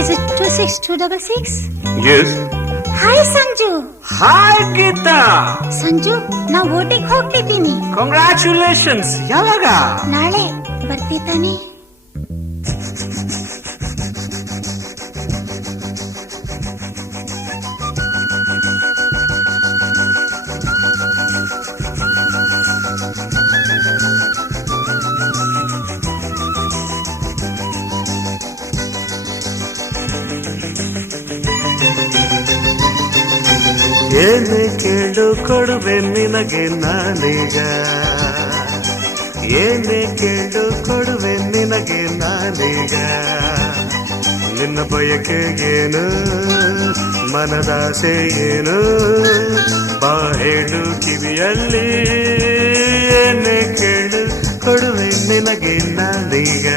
Is it 26266? Yes. Hi Sanju. Hi Geetha. Sanju, ನಾ ಓಟಿಗೆ ಹೋಗ್ತಿದ್ದೀನಿ. Congratulations. ಯಾವಾಗ? ನಾಳೆ ಬರ್ತಿದ್ದಾನೆ. ಏನೇ ಕೇಳು ಕೊಡುವೆ ನಿನಗೆ ನಾನೀಗ, ಏನೇ ಕೇಳು ಕೊಡುವೆ ನಿನಗೆ ನಾನೀಗ. ನಿನ್ನ ಬಯಕೆ ಏನು, ಮನದಾಸೆ ಏನು, ಬಾ ಹೇಳು ಕಿವಿಯಲ್ಲಿ. ಏನೇ ಕೇಳು ಕೊಡುವೆ ನಿನಗೆ ನಾನೀಗ.